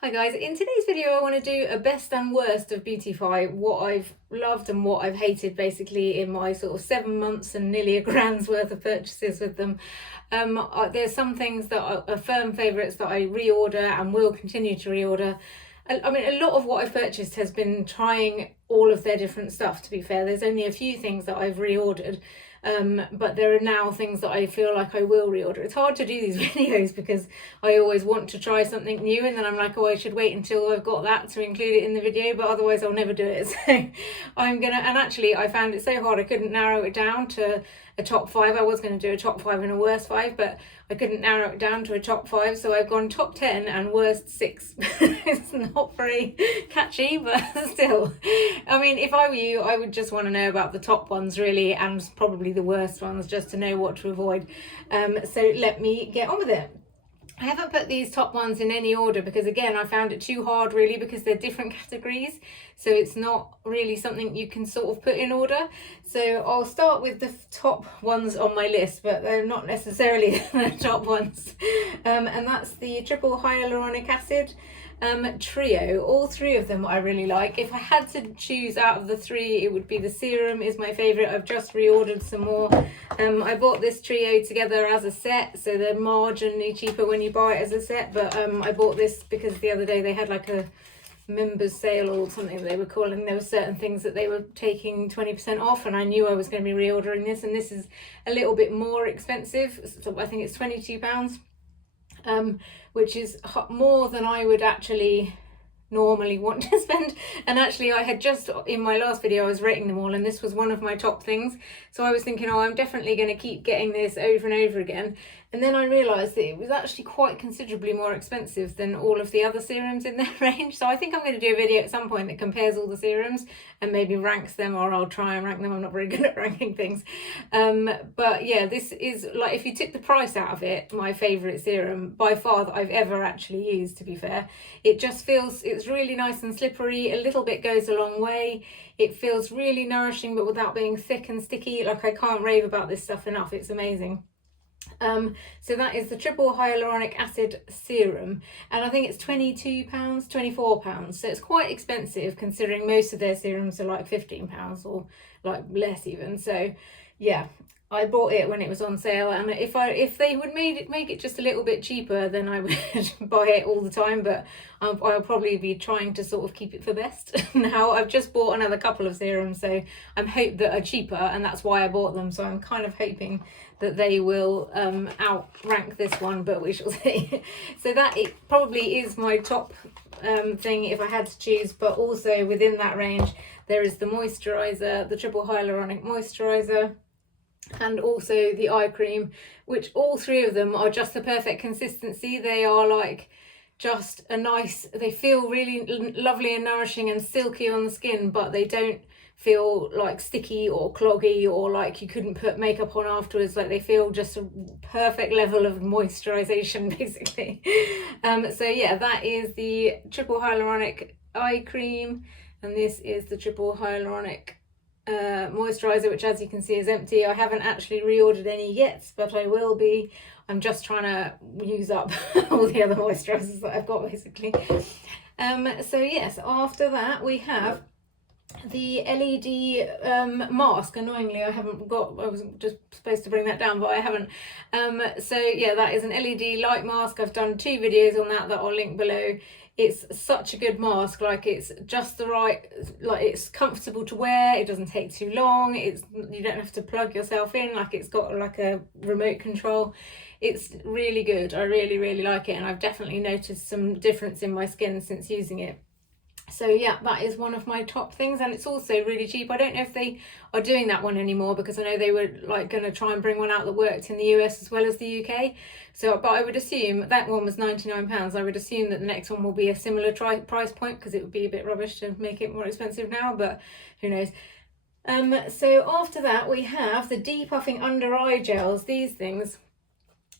Hi guys, in today's video I want to do a best and worst of Beautify, what I've loved and what I've hated basically in my sort of 7 months and nearly a grand's worth of purchases with them. There's some things that are firm favourites that I reorder and will continue to reorder. I mean, a lot of what I've purchased has been trying all of their different stuff, to be fair. There's only a few things that I've reordered. But there are now things that I feel like I will reorder. It's hard to do these videos because I always want to try something new and then I'm like, oh, I should wait until I've got that to include it in the video, but otherwise I'll never do it. So I'm gonna, and actually I found it so hard I couldn't narrow it down to a top 5. I was going to do a top 5 and a worst 5, but I couldn't narrow it down to a top 5, so I've gone top 10 and worst 6. It's not very catchy, but still. I mean, if I were you, I would just want to know about the top ones really, and probably the worst ones, just to know what to avoid. So let me get on with it. I haven't put these top ones in any order because, again, I found it too hard really because they're different categories, so it's not really something you can sort of put in order. So I'll start with the top ones on my list, but they're not necessarily the top ones, and that's the triple hyaluronic acid trio. All 3 of them I really like. If I had to choose out of the 3, it would be the serum is my favourite. I've just reordered some more. I bought this trio together as a set, so they're marginally cheaper when you buy it as a set, but I bought this because the other day they had like a members sale or something they were calling. There were certain things that they were taking 20% off, and I knew I was going to be reordering this, and this is a little bit more expensive. So I think it's £22. Which is more than I would actually normally want to spend. And actually I had just, in my last video I was rating them all and this was one of my top things, so I was thinking, oh, I'm definitely going to keep getting this over and over again, and then I realised that it was actually quite considerably more expensive than all of the other serums in their range. So I think I'm going to do a video at some point that compares all the serums and maybe ranks them, or I'll try and rank them. I'm not very good at ranking things, but yeah, this is, like, if you took the price out of it, my favourite serum by far that I've ever actually used, to be fair. It just feels, it's really nice and slippery, a little bit goes a long way. It feels really nourishing but without being thick and sticky. Like, I can't rave about this stuff enough, it's amazing. So that is the triple hyaluronic acid serum, and I think it's £22, £24, so it's quite expensive considering most of their serums are like £15 or like less even. So yeah, I bought it when it was on sale, and if they would make it just a little bit cheaper, then I would buy it all the time, but I'll probably be trying to sort of keep it for best. Now I've just bought another couple of serums, so I'm hope that are cheaper, and that's why I bought them, so I'm kind of hoping that they will outrank this one, but we shall see. So that it probably is my top thing if I had to choose, but also within that range there is the moisturizer, the triple hyaluronic moisturizer, and also the eye cream, which all 3 of them are just the perfect consistency. They are like just a nice, they feel really lovely and nourishing and silky on the skin, but they don't feel like sticky or cloggy or like you couldn't put makeup on afterwards. Like, they feel just a perfect level of moisturization basically. So yeah, that is the triple hyaluronic eye cream, and this is the triple hyaluronic moisturizer, which as you can see is empty. I haven't actually reordered any yet, but I will be. I'm just trying to use up all the other moisturizers that I've got basically. So yes, after that we have the LED mask. Annoyingly I haven't got, I was just supposed to bring that down, but I haven't. So yeah, that is an LED light mask. I've done 2 videos on that I'll link below. It's such a good mask, like it's just the right, like it's comfortable to wear, it doesn't take too long, you don't have to plug yourself in, like it's got like a remote control. It's really good. I really like it, and I've definitely noticed some difference in my skin since using it. So yeah, that is one of my top things, and it's also really cheap. I don't know if they are doing that one anymore because I know they were like going to try and bring one out that worked in the US as well as the UK. So, but I would assume that one was £99. I would assume that the next one will be a similar price point, because it would be a bit rubbish to make it more expensive now, but who knows. So after that we have the Depuffing under eye gels. These things,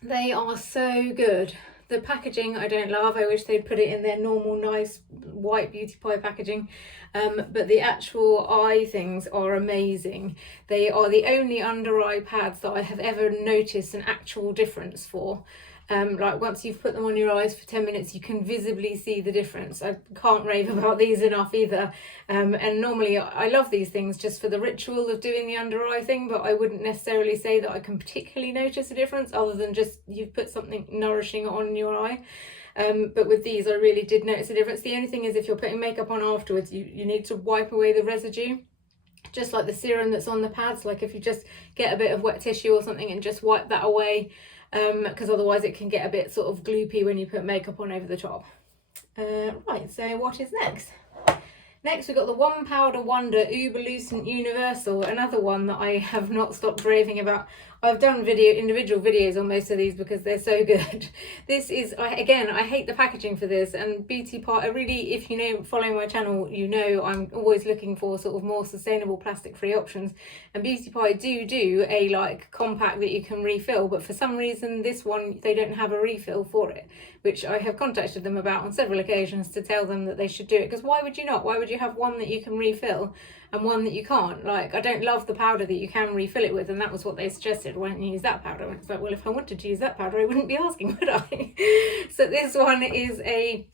they are so good. The packaging I don't love. I wish they'd put it in their normal nice white Beautify packaging, but the actual eye things are amazing. They are the only under eye pads that I have ever noticed an actual difference for. Like once you've put them on your eyes for 10 minutes, you can visibly see the difference. I can't rave about these enough either. And normally I love these things just for the ritual of doing the under eye thing, but I wouldn't necessarily say that I can particularly notice a difference other than just you've put something nourishing on your eye. But with these, I really did notice a difference. The only thing is if you're putting makeup on afterwards, you need to wipe away the residue, just like the serum that's on the pads. Like if you just get a bit of wet tissue or something and just wipe that away, because otherwise it can get a bit sort of gloopy when you put makeup on over the top. Right, so what is next? Next we've got the One Powder Wonder Uberlucent Universal, another one that I have not stopped raving about. I've done individual videos on most of these because they're so good. This is, again, I hate the packaging for this, and Beauty Pie, I really, if you know, follow my channel, you know I'm always looking for sort of more sustainable plastic-free options, and Beauty Pie do a like compact that you can refill, but for some reason this one, they don't have a refill for it, which I have contacted them about on several occasions to tell them that they should do it, because why would you not? Why would you have one that you can refill and one that you can't? Like, I don't love the powder that you can refill it with, and that was what they suggested. Why don't you use that powder? And it's like, well, if I wanted to use that powder, I wouldn't be asking, would I? So this one is a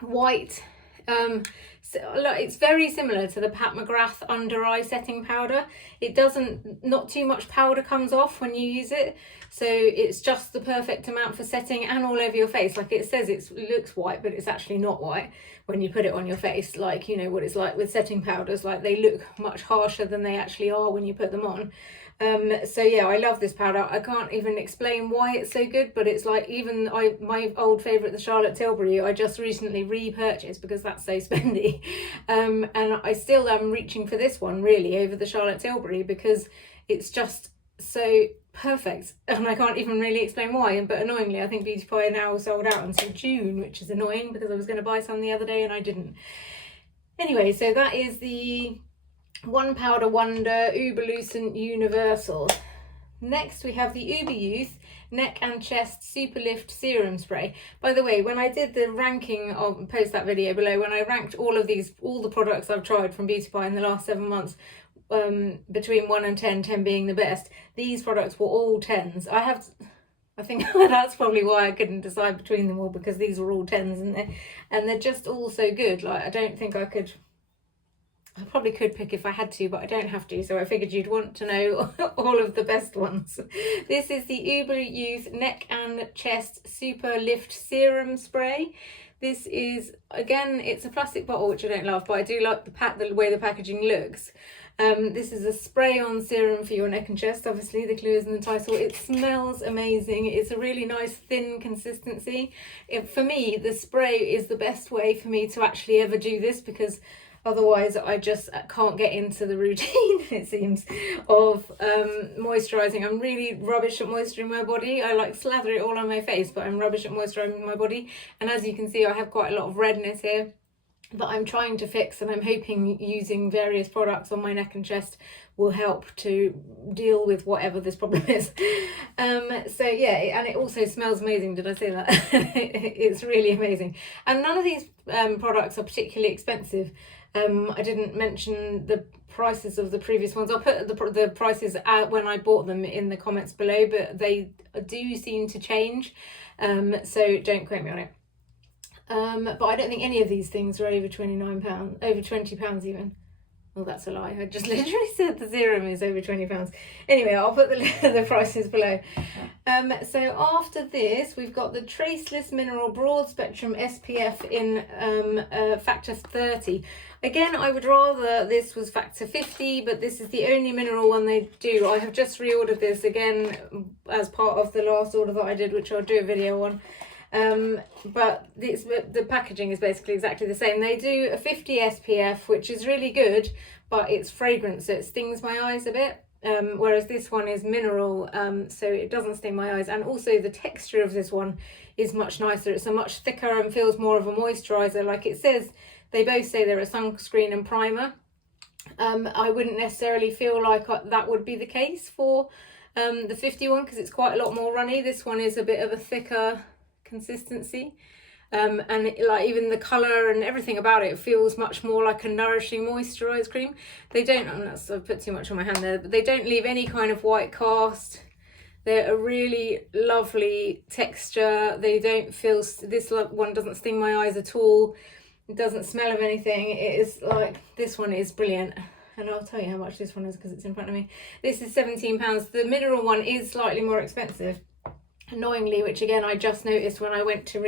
white, it's very similar to the Pat McGrath under eye setting powder. It doesn't, not too much powder comes off when you use it, so it's just the perfect amount for setting and all over your face. Like it says it looks white, but it's actually not white when you put it on your face. Like, you know what it's like with setting powders, like they look much harsher than they actually are when you put them on. So yeah, I love this powder. I can't even explain why it's so good, but it's like, even my old favourite, the Charlotte Tilbury, I just recently repurchased because that's so spendy. And I still am reaching for this one really over the Charlotte Tilbury because it's just so perfect, and I can't even really explain why. But annoyingly, I think Beauty Pie are now sold out until June, which is annoying because I was going to buy some the other day and I didn't. Anyway, so that is the One Powder Wonder Uberlucent Universal. Next we have the Uber Youth Neck and Chest Super Lift Serum Spray. By the way, when I did the ranking, I'll post that video below, when I ranked all the products I've tried from Beauty Pie in the last 7 months, between 1 and 10, 10 being the best, these products were all 10s. I think that's probably why I couldn't decide between them all, because these were all 10s, and they're just all so good. Like, I don't think I probably could pick if I had to, but I don't have to, so I figured you'd want to know all of the best ones. This is the Uber Youth Neck and Chest Super Lift Serum Spray. This is, again, it's a plastic bottle, which I don't love, but I do like the way the packaging looks. This is a spray-on serum for your neck and chest. Obviously, the clue is in the title. It smells amazing. It's a really nice thin consistency. For me, the spray is the best way for me to actually ever do this, because otherwise I just can't get into the routine, it seems, of moisturising. I'm really rubbish at moisturising my body. I like slather it all on my face, but I'm rubbish at moisturising my body. And as you can see, I have quite a lot of redness here that I'm trying to fix, and I'm hoping using various products on my neck and chest will help to deal with whatever this problem is. So yeah, and it also smells amazing. Did I say that? It's really amazing. And none of these products are particularly expensive. I didn't mention the prices of the previous ones. I'll put the prices out when I bought them in the comments below, but they do seem to change, so don't quote me on it. But I don't think any of these things are over £29, over £20 even. Well, that's a lie. I just literally said the serum is over £20. Anyway, I'll put the prices below. So after this, we've got the Traceless Mineral Broad Spectrum SPF in factor 30. Again, I would rather this was factor 50, but this is the only mineral one they do. I have just reordered this again as part of the last order that I did, which I'll do a video on. But the packaging is basically exactly the same. They do a 50 SPF, which is really good, but it's fragrant, so it stings my eyes a bit. Whereas this one is mineral, so it doesn't sting my eyes. And also the texture of this one is much nicer. It's a much thicker and feels more of a moisturiser. Like it says, they both say they're a sunscreen and primer. I wouldn't necessarily feel like that would be the case for the 50 one, because it's quite a lot more runny. This one is a bit of a thicker consistency, and like even the colour and everything about it feels much more like a nourishing moisturised cream. They don't, I've put too much on my hand there, but they don't leave any kind of white cast. They're a really lovely texture. They don't feel, this one doesn't sting my eyes at all. It doesn't smell of anything. It is like, this one is brilliant. And I'll tell you how much this one is because it's in front of me. This is £17. The mineral one is slightly more expensive, annoyingly, which again I just noticed when I went to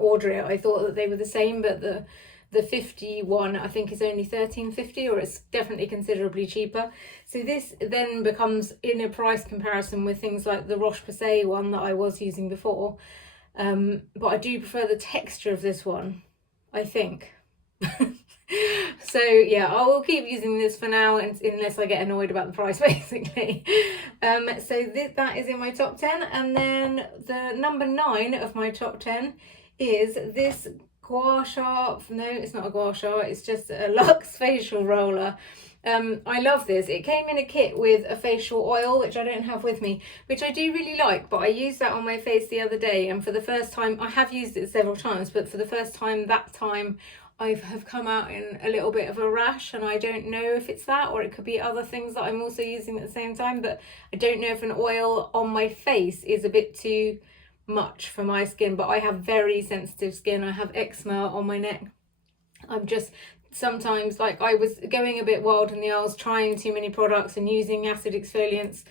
order it. I thought that they were the same, but the 50 one I think is only £13.50, or it's definitely considerably cheaper. So this then becomes in a price comparison with things like the Roche-Posay one that I was using before, but I do prefer the texture of this one, I think. So yeah, I will keep using this for now unless I get annoyed about the price, basically. So that is in my top 10, and then the number 9 of my top 10 is this gua sha. No, it's not a gua sha, it's just a Luxe facial roller. I love this. It came in a kit with a facial oil, which I don't have with me, which I do really like, but I used that on my face the other day, and for the first time, I have used it several times, but for the first time that time I have come out in a little bit of a rash, and I don't know if it's that, or it could be other things that I'm also using at the same time, but I don't know if an oil on my face is a bit too much for my skin. But I have very sensitive skin. I have eczema on my neck. I'm just sometimes, like, I was going a bit wild in the aisles trying too many products and using acid exfoliants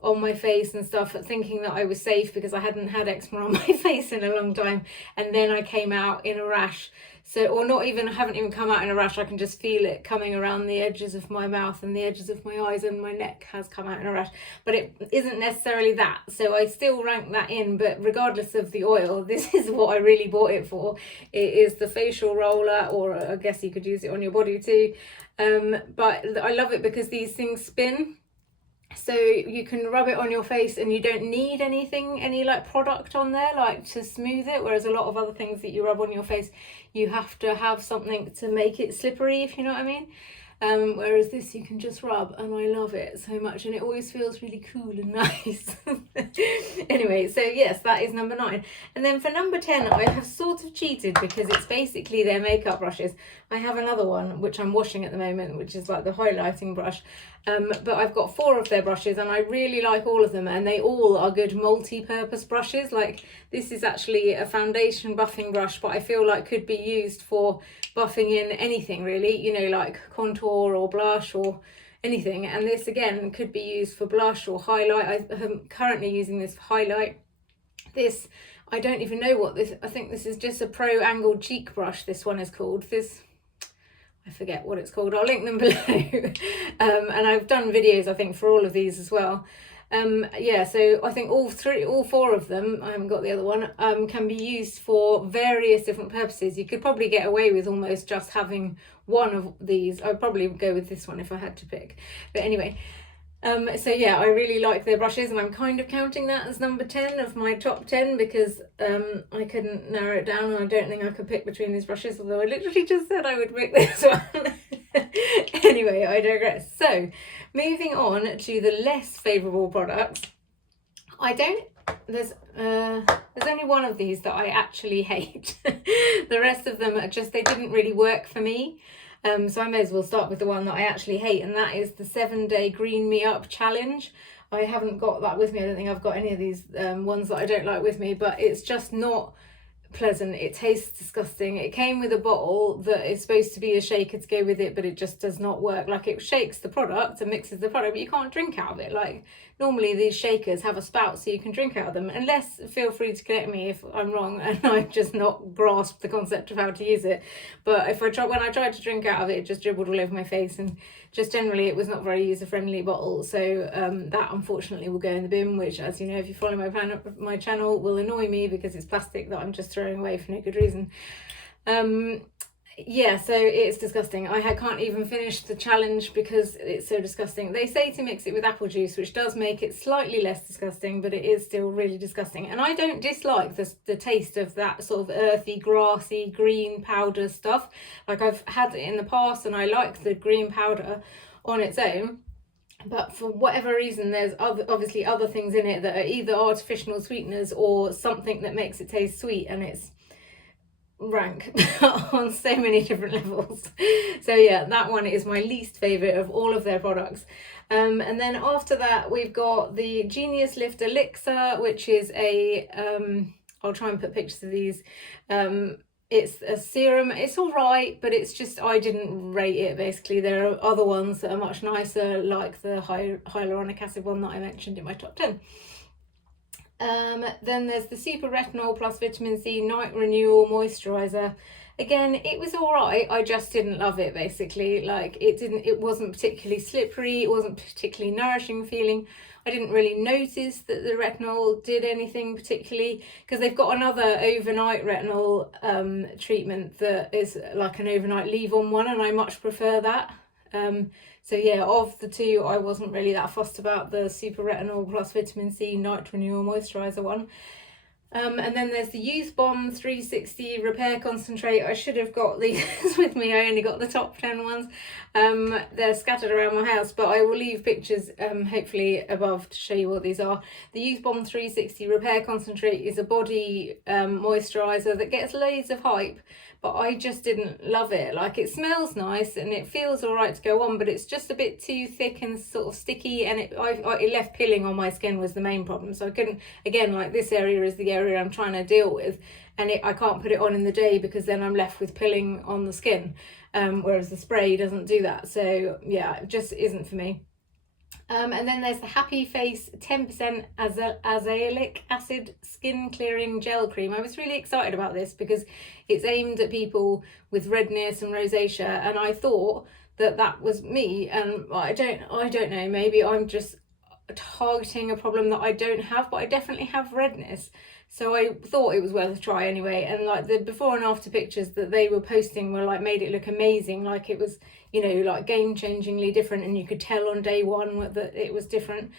on my face and stuff, thinking that I was safe because I hadn't had eczema on my face in a long time, and then I came out in a rash. So, or not even, I haven't even come out in a rash, I can just feel it coming around the edges of my mouth and the edges of my eyes, and my neck has come out in a rash, but it isn't necessarily that. So I still rank that in, but regardless of the oil, this is what I really bought it for. It is the facial roller, or I guess you could use it on your body too. But I love it because these things spin. So you can rub it on your face and you don't need any like product on there like to smooth it, whereas a lot of other things that you rub on your face, you have to have something to make it slippery, if you know what I mean. Whereas this you can just rub, and I love it so much, and it always feels really cool and nice. Anyway, so yes, that is number 9. And then for number 10, I have sort of cheated because it's basically their makeup brushes. I have another one which I'm washing at the moment, which is like the highlighting brush, but I've got 4 of their brushes, and I really like all of them, and they all are good multi-purpose brushes. Like, this is actually a foundation buffing brush, but I feel like could be used for buffing in anything really, you know, like contour or blush or anything. And this again could be used for blush or highlight. I'm currently using this for highlight. This, I don't even know what this, I think this is just a pro angled cheek brush, this one is called. This, I forget what it's called, I'll link them below. And I've done videos I think for all of these as well. Yeah, so I think all 4 of them, I haven't got the other one, can be used for various different purposes. You could probably get away with almost just having one of these. I'd probably go with this one if I had to pick. But anyway, so yeah, I really like their brushes, and I'm kind of counting that as number 10 of my top 10 because I couldn't narrow it down, and I don't think I could pick between these brushes, although I literally just said I would pick this one. Anyway, I digress. So moving on to the less favourable products, there's only one of these that I actually hate. The rest of them are just, they didn't really work for me. So I may as well start with the one that I actually hate, and that is the 7-day Green Me Up challenge. I haven't got that with me. I don't think I've got any of these ones that I don't like with me, but it's just not pleasant. It tastes disgusting. It came with a bottle that is supposed to be a shaker to go with it, but it just does not work. Like, it shakes the product and mixes the product, but you can't drink out of it. Like, normally these shakers have a spout so you can drink out of them, unless, feel free to correct me if I'm wrong and I've just not grasped the concept of how to use it. But when I tried to drink out of it, it just dribbled all over my face, and just generally it was not very user-friendly bottle. So that unfortunately will go in the bin, which, as you know, if you follow my channel, will annoy me because it's plastic that I'm just throwing away for no good reason. Yeah, so it's disgusting. I can't even finish the challenge because it's so disgusting. They say to mix it with apple juice, which does make it slightly less disgusting, but it is still really disgusting. And I don't dislike the taste of that sort of earthy, grassy, green powder stuff. Like, I've had it in the past and I like the green powder on its own. But for whatever reason, there's obviously other things in it that are either artificial sweeteners or something that makes it taste sweet, and rank on so many different levels. So yeah, that one is my least favourite of all of their products. And then after that we've got the Genius Lift Elixir, which is a I'll try and put pictures of these. It's a serum. It's all right, but it's just, I didn't rate it basically. There are other ones that are much nicer, like the hyaluronic acid one that I mentioned in my top 10. Then there's the Super Retinol plus Vitamin C Night Renewal Moisturiser. Again, it was all right. I just didn't love it basically. Like it wasn't particularly slippery. It wasn't particularly nourishing feeling. I didn't really notice that the retinol did anything particularly, because they've got another overnight retinol treatment that is like an overnight leave-on one, and I much prefer that. So yeah, of the two, I wasn't really that fussed about the Super Retinol plus Vitamin C Night Renewal Moisturiser one. And then there's the Youth Bomb 360 Repair Concentrate. I should have got these with me. I only got the top 10 ones. They're scattered around my house, but I will leave pictures hopefully above to show you what these are. The Youth Bomb 360 Repair Concentrate is a body moisturiser that gets loads of hype, but I just didn't love it. Like, it smells nice and it feels all right to go on, but it's just a bit too thick and sort of sticky, and it left pilling on my skin was the main problem. So I couldn't, again, like, this area is the area I'm trying to deal with, and I can't put it on in the day because then I'm left with pilling on the skin, whereas the spray doesn't do that. So yeah, it just isn't for me. And then there's the Happy Face 10% azelaic acid skin clearing gel cream. I was really excited about this because it's aimed at people with redness and rosacea, and I thought that was me, and I don't know, maybe I'm just targeting a problem that I don't have, but I definitely have redness. So I thought it was worth a try anyway, and like the before and after pictures that they were posting were like, made it look amazing, like it was, you know, like game-changingly different, and you could tell on day one that it was different.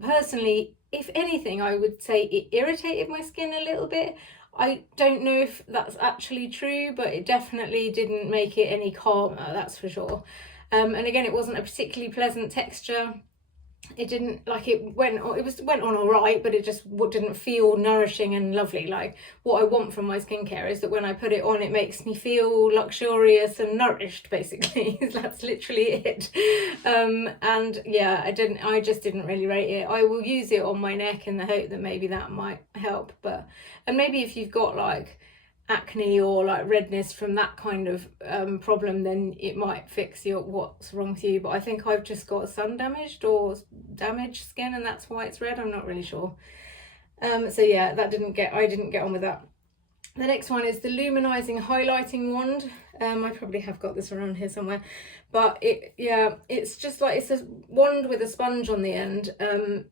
Personally, if anything, I would say it irritated my skin a little bit. I don't know if that's actually true, but it definitely didn't make it any calmer, that's for sure. And again, it wasn't a particularly pleasant texture. It didn't, like, it went on all right, but it just didn't feel nourishing and lovely. Like, what I want from my skincare is that when I put it on, it makes me feel luxurious and nourished, basically. That's literally it. And yeah, I just didn't really rate it. I will use it on my neck in the hope that maybe that might help, but, and maybe if you've got like acne or like redness from that kind of problem, then it might fix what's wrong with you. But I think I've just got sun damaged or damaged skin, and that's why it's red. I'm not really sure. So yeah, I didn't get on with that. The next one is the Luminizing Highlighting Wand. I probably have got this around here somewhere, but it's just like, it's a wand with a sponge on the end, and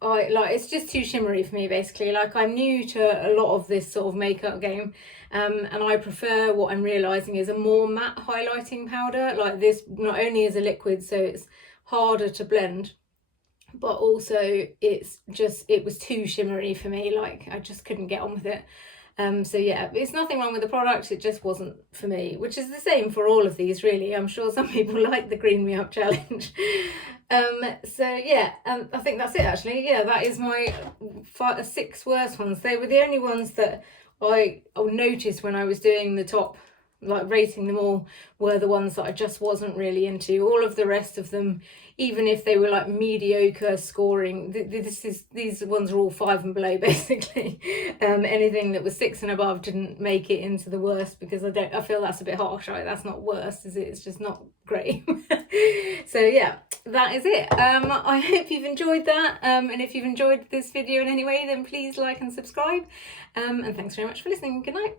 it's just too shimmery for me, basically. Like, I'm new to a lot of this sort of makeup game, and I prefer, what I'm realizing, is a more matte highlighting powder. Like, this not only is a liquid, so it's harder to blend, but also it was too shimmery for me. Like, I just couldn't get on with it. So yeah, it's nothing wrong with the product, it just wasn't for me, which is the same for all of these, really. I'm sure some people like the Green Me Up challenge. So yeah, I think that's it, actually. Yeah, that is my 6 worst ones. They were the only ones that I noticed when I was doing the top, like rating them all, were the ones that I just wasn't really into. All of the rest of them, even if they were like mediocre scoring, these ones are all 5 and below, basically. Anything that was 6 and above didn't make it into the worst, because I feel that's a bit harsh. Right? That's not worst, is it? It's just not great. So yeah, that is it. I hope you've enjoyed that, and if you've enjoyed this video in any way, then please like and subscribe, and thanks very much for listening. Good night.